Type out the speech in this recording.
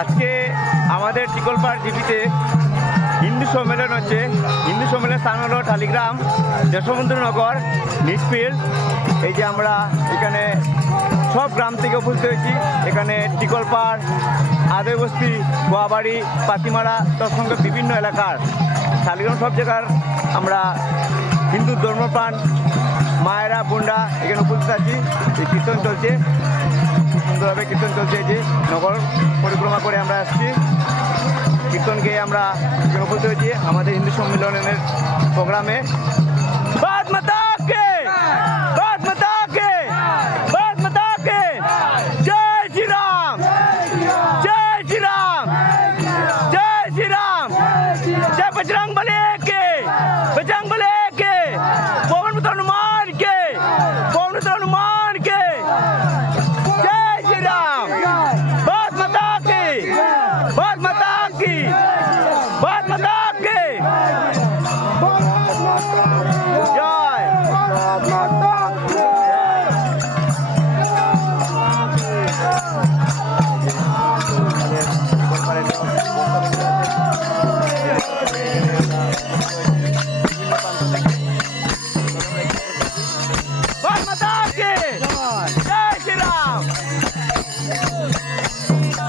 আজকে আমাদের টিকলপাড় জিপিতে হিন্দু সম্মেলন হচ্ছে হিন্দু সম্মেলনের স্থান হলো টালিগ্রাম যশবন্ধুনগর নিজপিল এই যে আমরা এখানে সব গ্রাম থেকে উপস্থিত হয়েছি এখানে টিকলপাড় আদেবস্তি গোয়াবাড়ি পাতিমারা তার সঙ্গে বিভিন্ন এলাকার টালিগ্রাম সব জায়গার আমরা হিন্দু ধর্মপ্রাণ মায়েরা বোনরা এখানে উপস্থিত আছি এই কীর্তন চলছে যে রেখেcenter চেয়েছি নগর পরিক্রমা করে আমরা ASCII কিটনকে আমরা স্বাগত দিয়ে আমাদের ইন্দ্র সম্মেলনের প্রোগ্রামে বাদমতা কে বাদমতা কে বাদমতা কে জয় জয় শ্রী রাম জয় কিরা জয় শ্রী রাম জয় কিরা জয় শ্রী রাম জয় কিরা জয় শ্রী রাম জয় বেজঙ্গুল এক কে বেজঙ্গুল এক কে গৌণতরনমার কে গৌণতরনমা But